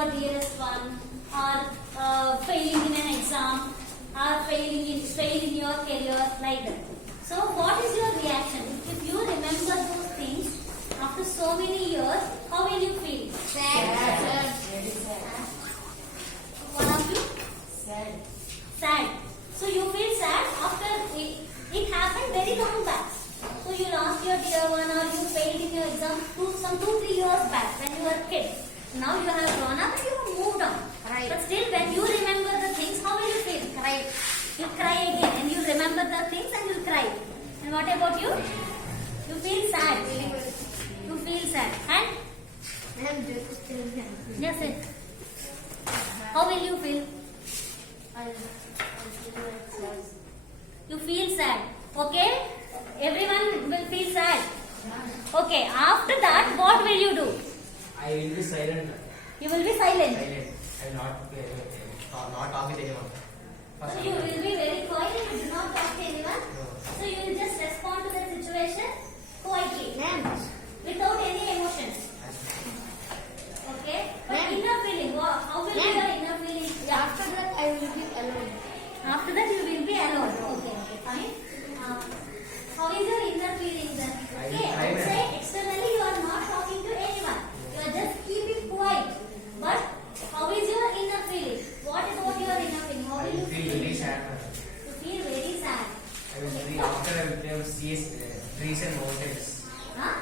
your dearest one, or failing in an exam, or fail in your career, like that. So what is your reaction? If you remember those things after so many years, how will you feel? Sad. One of you? Sad. Sad. So you feel sad after it happened very long back. So you lost your dear one, or you failed in your exam some 2-3 years back when you were a kid. Now you have grown up and you have moved on. Right. But still when you remember the things, how will you feel? Cry. You cry again and you remember the things and you cry. And what about you? You feel sad. You feel sad. And? Yes, yes. How will you feel? You feel sad. Okay? Everyone will feel sad. Okay. After that, what will you do? I will be silent. You will be silent. I will not talk with anyone. So you will be very quiet and you do not talk to anyone. No. So you will just respond to the situation quietly, without any emotions. Okay? But inner feeling, how will be your inner feeling? After that, I will be alone. After that you will be alone. Okay, fine. How is your inner feeling then? Okay, outside externally you are not talking to anyone. You are just keeping quiet. But how is your inner feeling? What is about your inner feeling? How I will you will feel very sad. You feel very sad. I will see after I will see trees and mountains. Huh?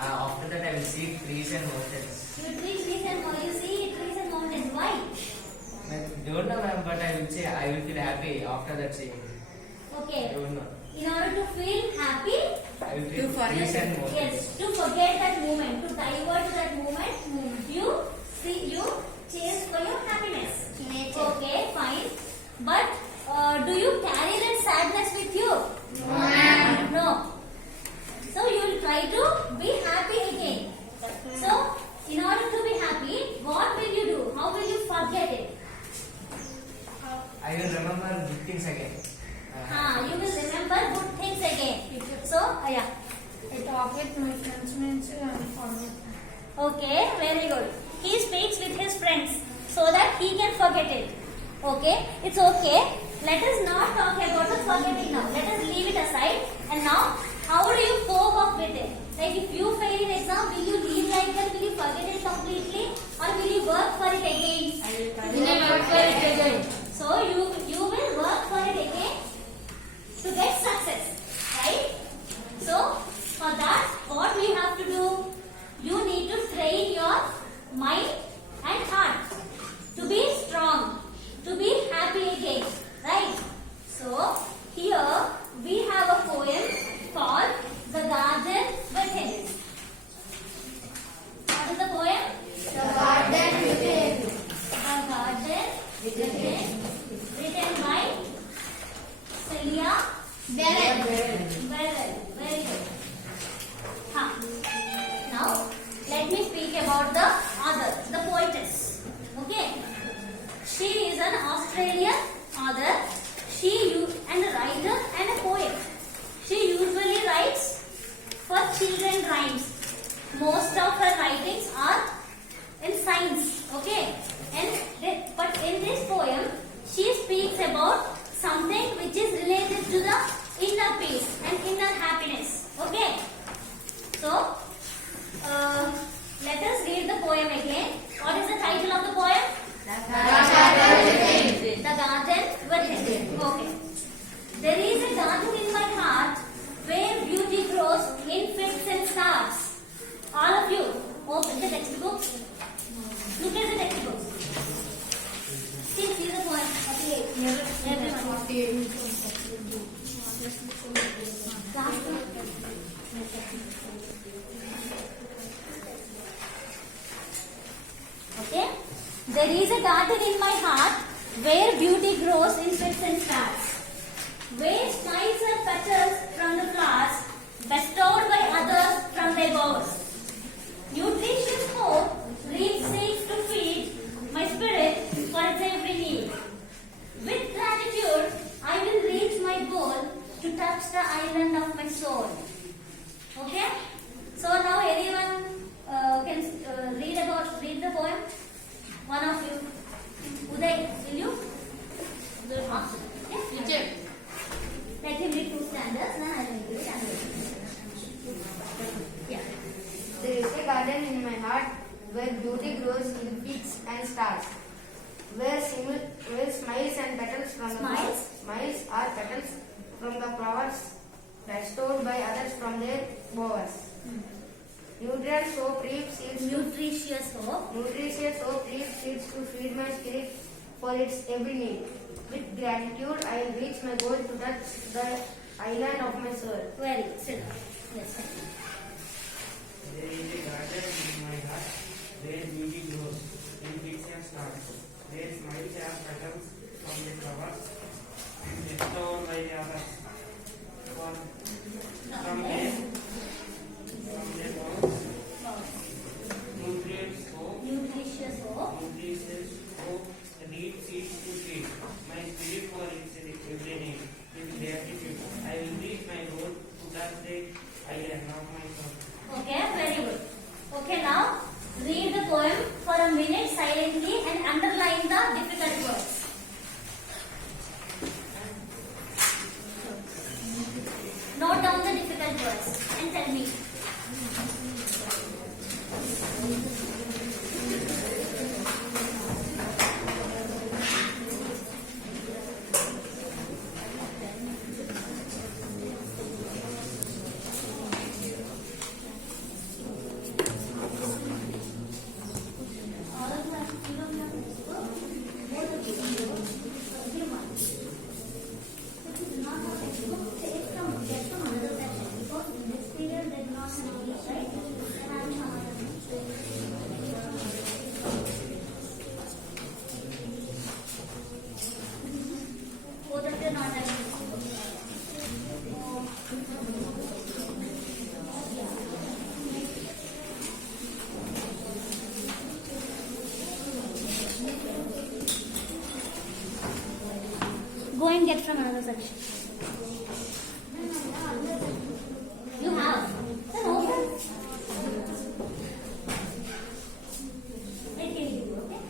After that I will see trees and mountains. You see trees and mountains. Why? I don't know, ma'am, but I will say I will feel happy after that seeing. I Okay. don't know. In order to feel happy, I will feel To forget. trees and mountains. yes, to forget that moment, to divert that moment, you chase for your happiness. Nature. Okay, fine. But do you carry that sadness with you? No. So you will try to be happy again. So in order to be happy, what will you do? How will you forget it? I will remember good things again. You will remember good things again. So, yeah. I talk with my friends means forget. Okay, very good. He speaks with his friends so that he can forget it. Okay, it's okay. Let us not talk about the forgetting now. Let us leave it aside. And now, how do you cope up with it? Like if you fail in exam, will you leave like that? Will you forget it completely? Or will you work for it again? So you will work for it again to get success, right? So for that, what we have to do? You need to train your mind and heart to be strong, to be happy again, right? So here we have a poem called The Garden Within. What is the poem? The garden within. The Garden Within, written by Celia Beret. Beryl. Very good. Now, let me speak about the author, the poetess. Okay. She is an Australian author. And a writer and a poet. She usually writes for children rhymes. Most of her writings are in science. Okay. But in this poem, she speaks about something which is related to the inner peace and inner happiness. Okay. So, let us read the poem again. What is the title of the poem? The Garden Within. Okay. There is a garden in my heart where beauty grows in fits and starts. All of you, open the textbook. Look at the textbook. See the poem. Everyone. Okay. There is a garden in my heart where beauty grows in fits and starts. Where smiles are petals from the flowers bestowed by others from their boughs. Nutritious hope reaps seeds to feed my spirit for its every need. With gratitude, I will reach my goal to touch the island of my soul. Okay? So now anyone can read the poem? One Uday, will you? Ask. Yes. Let him read 2 stanzas, then I will read it. Yeah. There is a garden in my heart where beauty grows in peaks and stars, where smiles and petals from smiles are petals from the flowers bestowed by others from their bowers. Nutritious hope reaps seeds to feed my spirit for its every need. With gratitude, I will reach my goal to touch the island of my soul. Very good. Sit down. Yes. Thank you. There is a garden in my heart where beauty grows in peaks and stars, where smiles are petals from the flowers bestowed by the others from their bowels. Nutritious hope reaps seeds to feed my spirit for its every need. With gratitude, I will reach my goal to touch the island of my soul. Okay, very good. Okay, now read the poem for a minute silently and underline the difficult words. Note down the difficult words and tell me. Go and get from another section. You have. Then open. Let me give you, okay?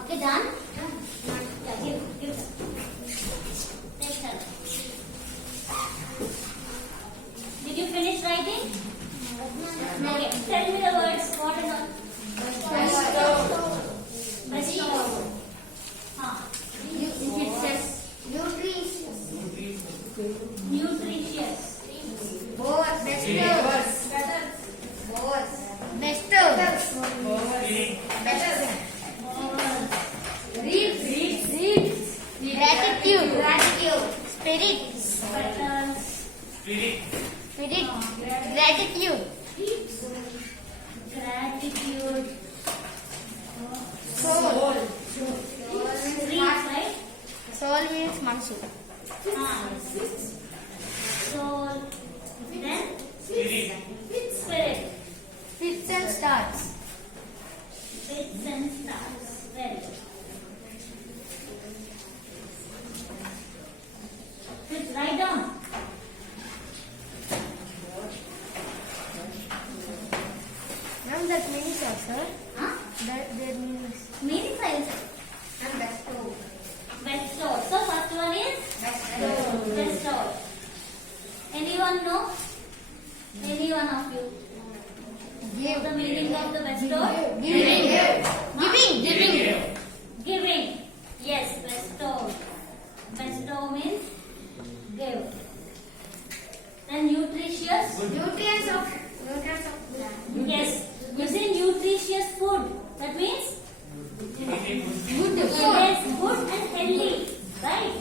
Okay, done? Yeah, give them. Take them. Did you finish writing? Okay, tell me the words. What is on? Bestow. It says nutritious. Gratitude. Spirit. Gratitude. Gratitude. Soul. Read, right? Soul means Mansu. Yes. Soul. Then spirit. Fits and starts. Bits and stars. Very good. Just write down. Ma'am, that means sir. Huh? That means Meaning signs. and bestow. Bestow. So first one is Bestow. bestow. Anyone know? Any one of you? Give. The meaning of the bestow? Giving. Giving. Yes, bestow. Bestow means give. Then nutritious. Nutrients of Yes. You say nutritious food. That means good yes, good and healthy. Right?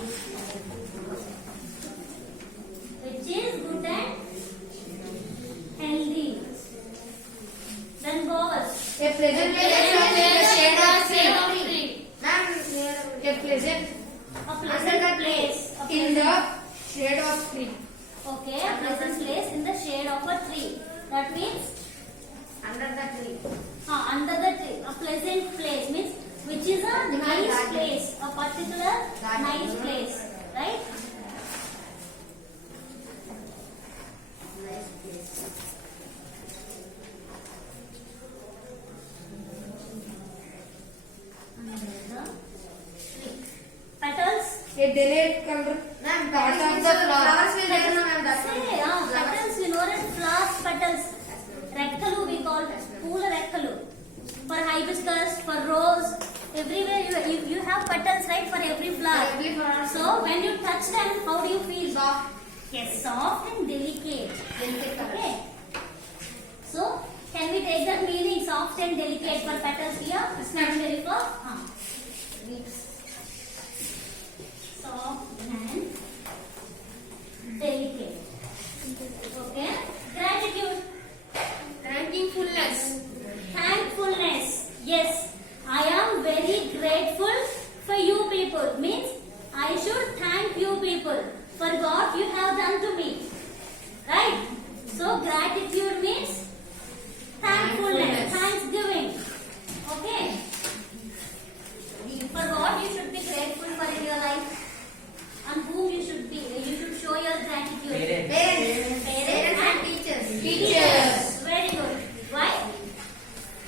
Which is good and healthy. Then bowers. A pleasant place of the shade of tree. Ma'am, a pleasant A pleasant place. A in the pleasant- shade of tree. Okay, a pleasant place in the shade of a tree. That means Under the tree. Under the tree. A pleasant place means which is a nice garden. place. A particular Garden. nice place. Right? Nice place. Under the tree. Petals. A delicate color. Ma'am, Part petals of means the flower. flowers will get no, ma'am. That's Say, petals, you know that flowers, petals. Rectalu we call poola rectalu. For hibiscus, for rose, everywhere you have petals, right, for every flower. Every flower. So when you touch them, how do you feel? Soft. Yes, soft and delicate. Delicate colors. Okay. So can we take that meaning, soft and delicate for petals here? It's not very for leaves. Soft and delicate. Okay. Gratitude. Thankfulness. Thankfulness. Yes, I am very grateful for you people. Means I should thank you people for what you have done to me. Right? So gratitude means thankfulness, thanksgiving. Okay. For what you should be grateful for in your life, and whom you should show your gratitude. Parents. Parents and teachers. teachers. Very good. Why?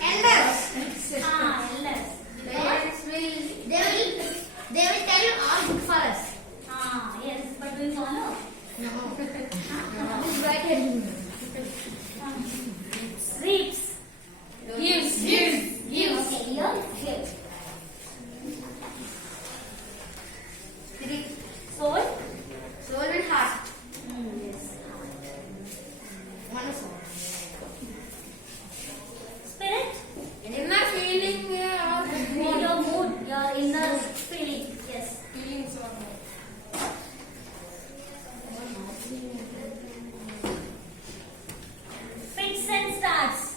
Elders. Elders. Parents they will tell you all good for us. Yes, but do you follow? No. Reaps. Gives. Okay, here, give. Spirit. Soul. Soul and heart. Yes. Manasu. Spirit. Inner feeling or Your mood, your inner feeling. Yes. feelings or Fits and starts.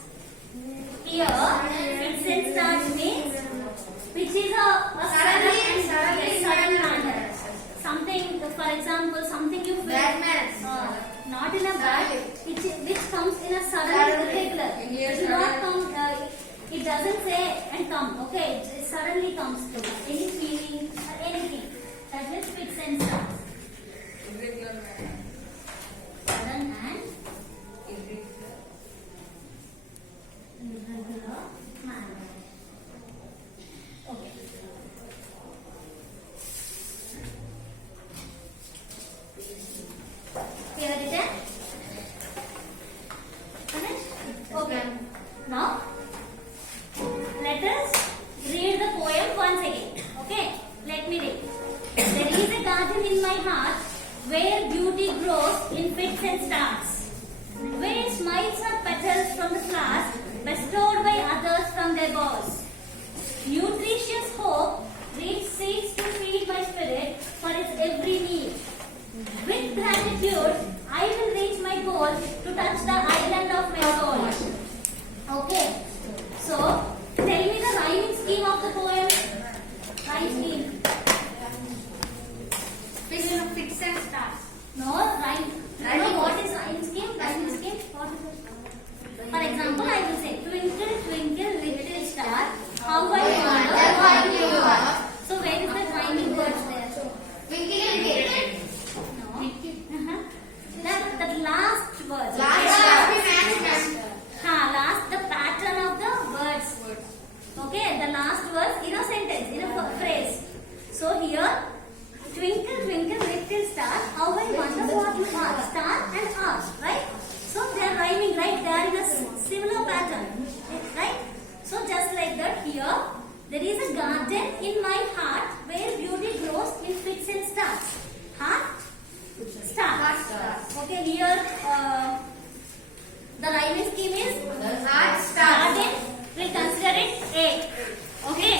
Here, fits and starts means which is a Suddenly, yes, sudden suddenly. manner. Something, for example, something you feel. Bad man. Not in a bad, which comes in a sudden Suddenly. irregular. In here, It will not sudden. come. It doesn't say and come. Okay, it suddenly comes to any feeling or anything. That means fits and starts. irregular manner. Sudden and Irregular. irregular manner. Okay. Clear it then? Finished? Okay. Now, let us read the poem once again. Okay? Let me read. There is a garden in my heart where beauty grows in fits and starts, where smiles are petals from the flowers bestowed by others from their boughs. Nutritious hope reaps seeds to feed my spirit for its every need. With gratitude, I will reach my goal to touch the island of my soul. Okay. So, tell me the rhyming scheme of the poem. Rhyme scheme. Fits and starts. No, rhyme. You know what is rhyme scheme? Rhyme scheme? What is it? For example, I will say, twinkle, twinkle, little star, how I wonder what you are. So, where is the rhyming words there? Twinkle. No. The last words. Last, the pattern of the words. Okay, the last words in a sentence, in a phrase. So here, twinkle, twinkle, little star, how I wonder what you are. Star and are, right? So they are rhyming, right? They are in a similar pattern, right? So just like that, here, there is a garden in my heart where beauty grows in fits and starts. Heart, star. Okay, here, the rhyming scheme is garden, we'll consider it A. Okay?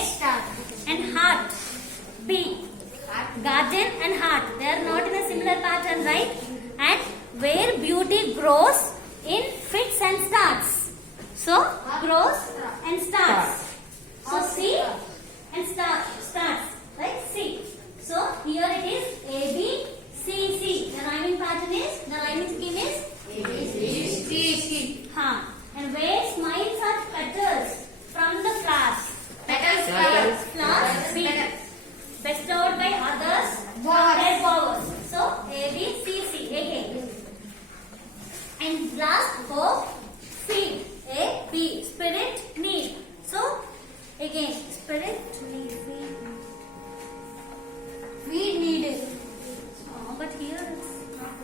And heart, B. Garden and heart, they are not in a similar pattern, right? And where beauty grows in fits and starts. So, grows and starts. So, C and starts, right? C. So, here it is A, B, C, C. The rhyming pattern is, the rhyming scheme is? C. And where smiles are petals from the flowers. Petals. Flowers being bestowed by others Flowers. their powers. So A B C C again. And last hope, feed. A B spirit need. So again spirit need feed. We needed. But here it's not.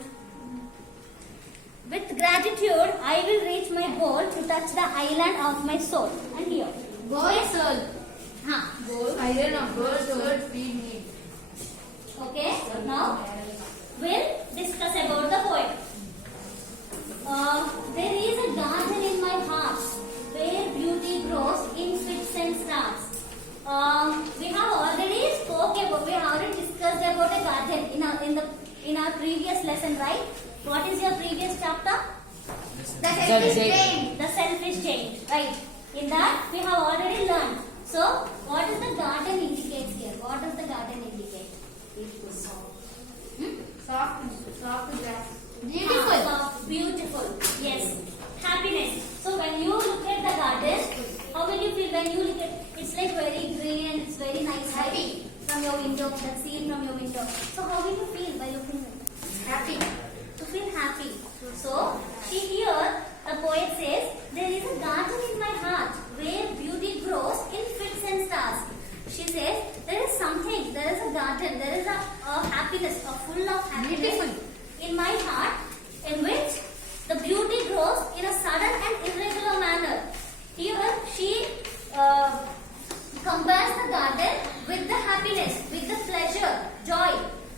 With gratitude, I will reach my goal to touch the island of my soul. And here. Gold soul. Gold. Iron of gold soul we need. Okay. Now we'll discuss about the poem. There is a garden in my heart where beauty grows in fits and starts. We have already discussed about a garden in our previous lesson, right? What is your previous chapter? The selfish chain. The selfish change, right? In that we have already learned. So, what does the garden indicate here? What does the garden indicate? Soft grass. Beautiful. Beautiful. Yes. Happiness. So when you look at the garden, how will you feel when you look at? It's like very green and it's very nice. Happy. Right? From your window, that scene from your window. So how will you feel by looking at it? Happy. To feel happy. So here the poet says, there is a garden in my heart where beauty grows in fits and stars. She says, there is something, there is a garden, there is a happiness, full of happiness Beautiful. in my heart, in which the beauty grows in a sudden and irregular manner. Here she compares the garden with the happiness, with the pleasure, joy.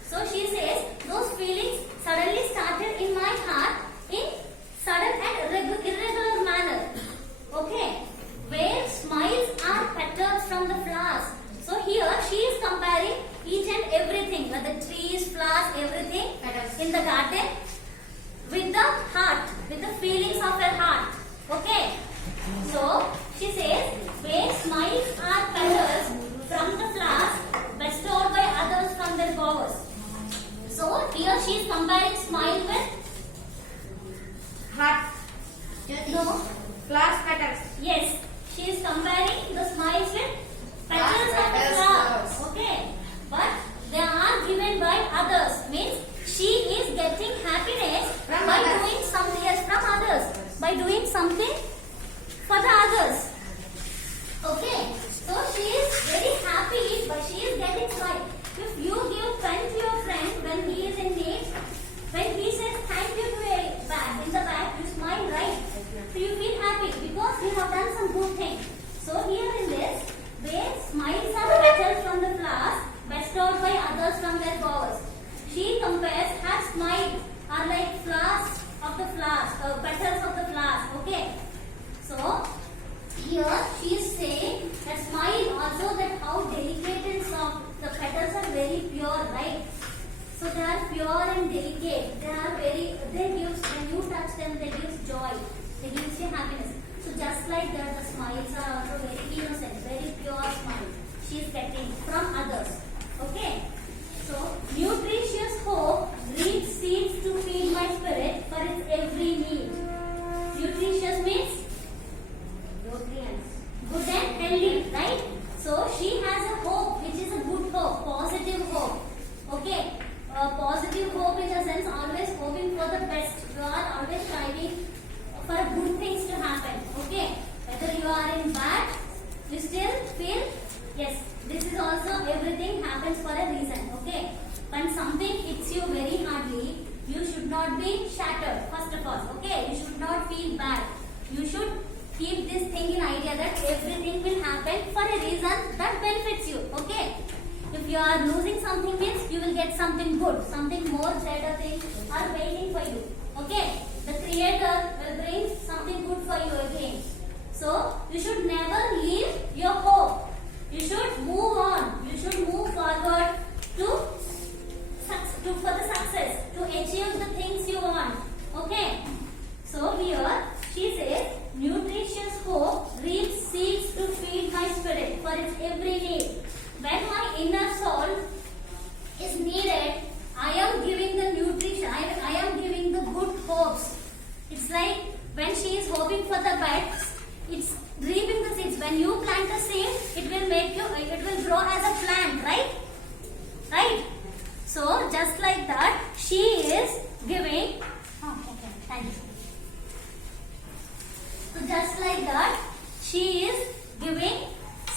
So she says, those feelings suddenly started in my heart in sudden and irregular manner. Okay, where smiles are petals from the flowers. So here she is comparing each and everything, whether trees, flowers, everything Petals. in the garden with the heart, with the feelings of her heart. Okay, so she says, where smiles are petals from the flowers bestowed by others from their powers. So here she is comparing smile with Heart. no. Flowers petals. Yes, she is comparing the smiles with petals of the Petals, flowers. flowers. Okay, but they are given by others. Means she is getting happiness From by others. doing something else from others. By doing something for the others. Okay, so she is very happy, but she is getting smile. If you give pen to your friend when he is in need, when he says thank you to a bag in the bag, you smile, right? So you feel happy because you have done some good thing. So here in this, where smiles are petals from the flowers bestowed by others from their powers. She compares her smile are like flowers of the flowers, petals of the flowers. Okay. So here she is saying that smile also that how delicate and soft. The petals are very pure, right? So they are pure and delicate. They gives, when you touch them, they gives joy. They gives you happiness. So just like that, the smiles are also very innocent, very pure smile. She is getting from others. Okay. So nutritious hope reaps seeds to feed my spirit for its every need. Nutritious means Nutrients. good and healthy, right? So she has a hope, which is a good hope, positive hope. Okay, positive hope in the sense always hoping for the best. You are always striving for good things to happen. Okay, whether you are in bad, you still feel yes. This is also everything happens for a reason. Okay, when something hits you very hardly, you should not be shattered. First of all, okay, you should not feel bad. You should keep this thing in idea that everything will happen for a reason that benefits you. Okay, if you are losing something means you will get something good, something more better things are waiting for you. Okay, the creator will bring something good for you again. So you should never leave your hope. You should move on. You should move forward to for the success, to achieve the things you want. Okay, so here she says, nutritious hope reaps seeds to feed my spirit for its every need. When my inner soul is needed, I am giving the nutrition, I am giving the good hopes. It's like when she is hoping for the bed, when you plant a seed, it will grow as a plant, right? Right? So just like that, she is giving. Oh, okay, thank you. So just like that, she is giving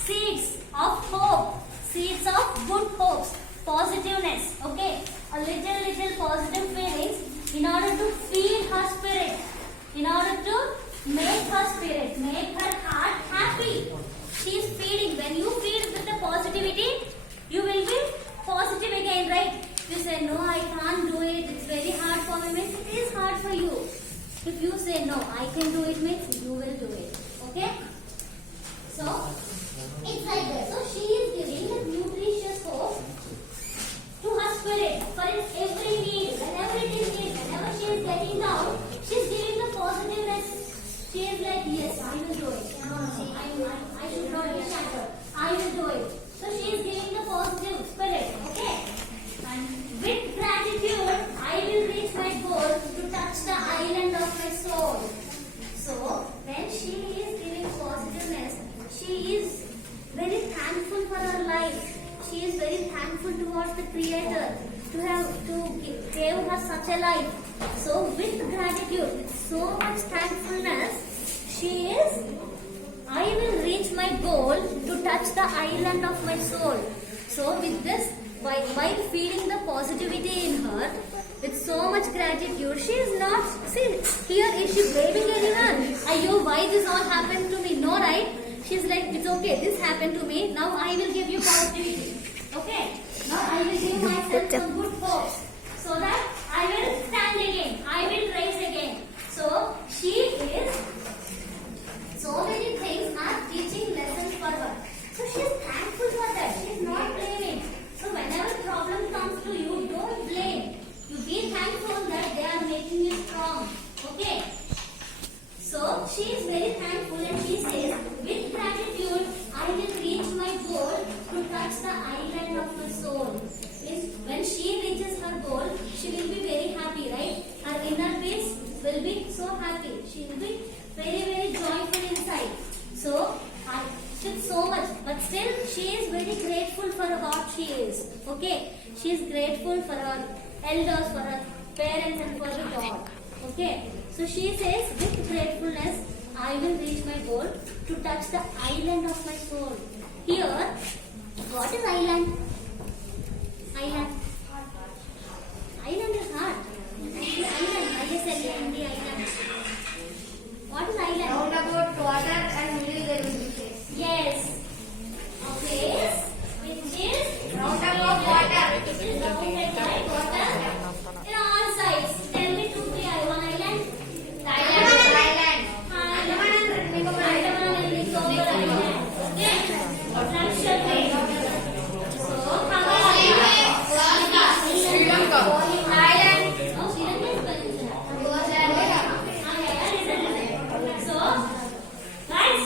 seeds of hope, seeds of good hopes, positiveness. Okay, a little positive feelings in order to feed her spirit, in order to make her spirit, make her heart happy. She is feeding. When you feed with the positivity, you will be positive again, right? You say, no, I can't do it, it's very hard for me, means it is hard for you. If you say, no, I can do it, means you will do it. Okay? So, it's like that. So, she is giving a nutritious hope to her spirit for its every need. Whenever it is need, whenever she is getting down, she is giving the positiveness. She is like, yes, I will do it. I should not be shattered. I will do it. So, she is giving the positive spirit. Okay? And with gratitude, I will reach my goal to touch the island of my soul. So, when she is giving positiveness, she is very thankful for her life. She is very thankful towards the Creator to give her such a life. So, with gratitude, with so much thankfulness, she is, I will reach my goal to touch the island of my soul. So, with this, by feeding the positivity in her, with so much gratitude, she is not, see, here is she blaming anyone? Ayyo, why this all happened to me? No, right? She's like, it's okay, this happened to me, now I will give you positivity. Okay? Now I will give myself some good hope, so that I will stand again, I will rise again. So, she is, so many things are teaching lessons for her. So, she is thankful for that, she is not blaming. So whenever problem comes to you, don't blame. You be thankful that they are making you strong. Okay? So she is very thankful and she says, with gratitude, I will reach my goal to touch the island of my soul. When she reaches her goal, she will be very happy, right? Her inner peace will be so happy. She will be very joyful inside. So, with so much, but still she is very grateful for what she is. Okay, she is grateful for her elders, for her parents, and for the God. Okay, so she says, with gratefulness, I will reach my goal to touch the island of my soul. Here, what is island? Island. Island is heart. Island. Island. What is island? Roundabout water and middle there will be place. Yes. A place which is Roundabout water. It is surrounded by water in all sides. Tell me 2, 3. One island. Thailand. Andaman and Nicobar Island. Okay. Lakshadweep. So, Sri Lanka. Thailand. No, Sri Lanka is peninsula. So, guys.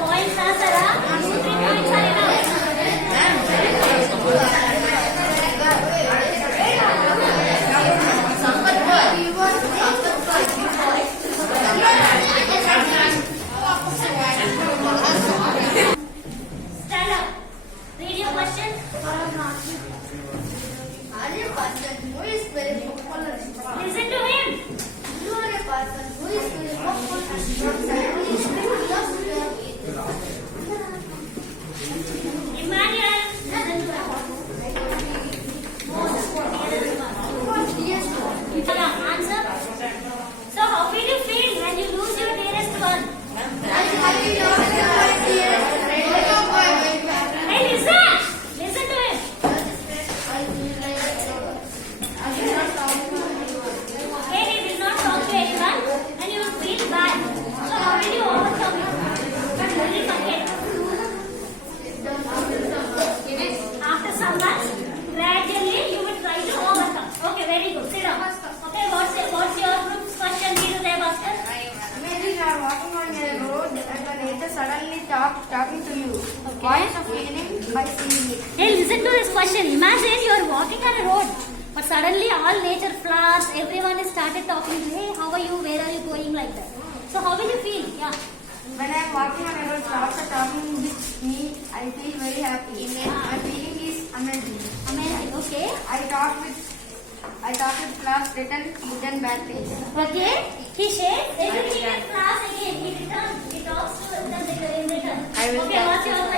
Points are Sarah? 2, 3 points are enough. Stand up. Read your question. Are you a person who is very popular? Listen to him. You are a person who is very popular and suddenly lost your Emmanuel. Listen to him. Answer. So how will you feel when you lose your dearest one? Hey, listen. Listen to him. Okay, he will not talk to anyone and you will feel bad. So how will you overcome it? Will you forget? After some months, gradually you will try to overcome. Okay, very good. Sit down. Okay, what's your group's question? Will you there, Bhaskar? Imagine you are walking on a road and the nature suddenly talking to you. What is the feeling by seeing it? Hey, listen to this question. Imagine you are walking on a road, but suddenly all nature flowers, everyone is started talking to you. Hey, how are you? Where are you going? Like that. So how will you feel? Yeah. When I am walking on a road, flowers are talking with me. I feel very happy. My feeling is amazing. Amazing. Okay. I talk with flowers, written good and bad things. Okay. He shares everything in class again. He talks to them in return. I will Okay. What's your